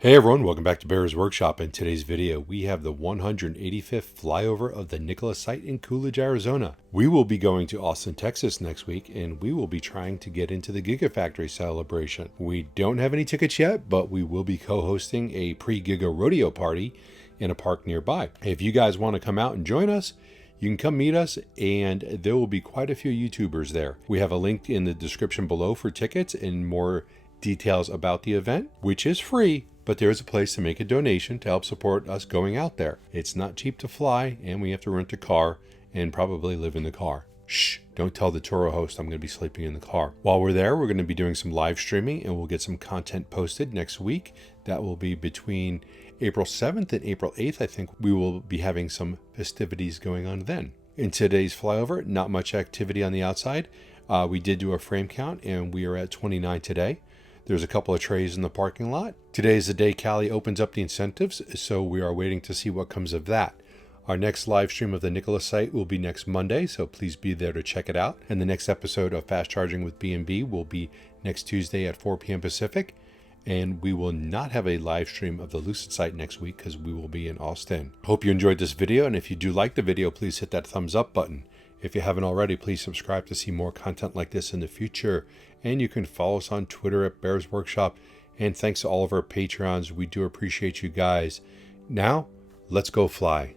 Hey everyone, welcome back to Bear's Workshop. In today's video, we have the 185th flyover of the Nikola site in Coolidge, Arizona. We will be going to Austin, Texas next week, and we will be trying to get into the GigaFactory celebration. We don't have any tickets yet, but we will be co-hosting a pre-giga rodeo party in a park nearby. If you guys want to come out and join us, you can come meet us, and there will be quite a few YouTubers there. We have a link in the description below for tickets and more details about the event, which is free, but there is a place to make a donation to help support us going out there. It's not cheap to fly, and we have to rent a car and probably live in the car. Shh, don't tell the Toro host I'm going to be sleeping in the car. While we're there, we're going to be doing some live streaming, and we'll get some content posted next week. That will be between April 7th and April 8th. I think we will be having some festivities going on then. In today's flyover, not much activity on the outside. We did do a frame count, and we are at 29 today. There's a couple of trays in the parking lot. Today is the day Callie opens up the incentives, so we are waiting to see what comes of that. Our next live stream of the Nikola site will be next Monday, so please be there to check it out. And the next episode of Fast Charging with B&B will be next Tuesday at 4 p.m. Pacific. And we will not have a live stream of the Lucid site next week because we will be in Austin. Hope you enjoyed this video, and if you do like the video, please hit that thumbs up button. If you haven't already, please subscribe to see more content like this in the future. And you can follow us on Twitter at Bears Workshop. And thanks to all of our Patreons. We do appreciate you guys. Now, let's go fly.